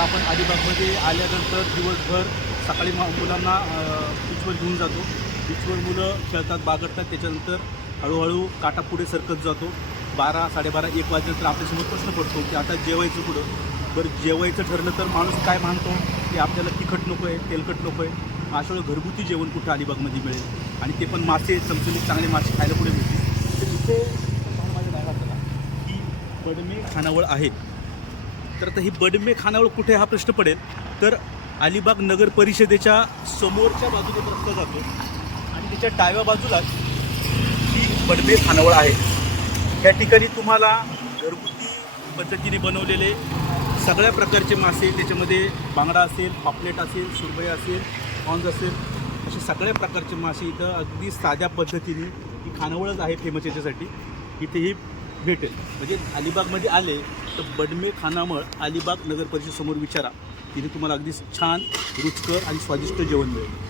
आता आपण अलिबागमध्ये आल्यानंतर दिवसभर सकाळी मा मुलांना बीचवर घेऊन जातो. बीचवर मुलं खेळतात बागडतात. त्याच्यानंतर हळूहळू काटा पुढे सरकत जातो. बारा साडेबारा एक वाजल्यानंतर आपल्यासमोर प्रश्न पडतो की आता जेवायचं कुठं? बरं जेवायचं ठरलं तर माणूस काय मानतो? की आपल्याला तिखट नको आहे तेलकट नको आहे. अशा वेळेला घरगुती जेवण कुठं अलिबागमध्ये मिळेल? आणि ते पण मासे चमचमीत चांगले मासे खायला पुढे मिळतील? तर इथे माझ्या की बडमे खानावळ आहे तर आता ही बडमे खानावळ कुठे हा प्रश्न पडेल? तर अलिबाग नगर परिषदेच्या समोरच्या बाजूने रस्ता जातो. आणि त्याच्या डाव्या बाजूलाच ही बडमे खानावळ आहे. या ठिकाणी तुम्हाला घरगुती पद्धतीने बनवलेले सगळ्या प्रकारचे मासे त्याच्यामध्ये बांगडा असेल पापलेट असेल सुरमई असेल प्रॉन्स असेल असे सगळ्या प्रकारचे मासे इथं अगदी साध्या पद्धतीने ही खानावळच आहे फेमस याच्यासाठी. इथेही भेटेल. म्हणजे अलिबागमध्ये आले तर बडमे खानामळ अलिबाग नगर परिषद समोर विचारा. तिथे तुम्हाला अगदी छान रुचकर आणि स्वादिष्ट जेवण मिळेल.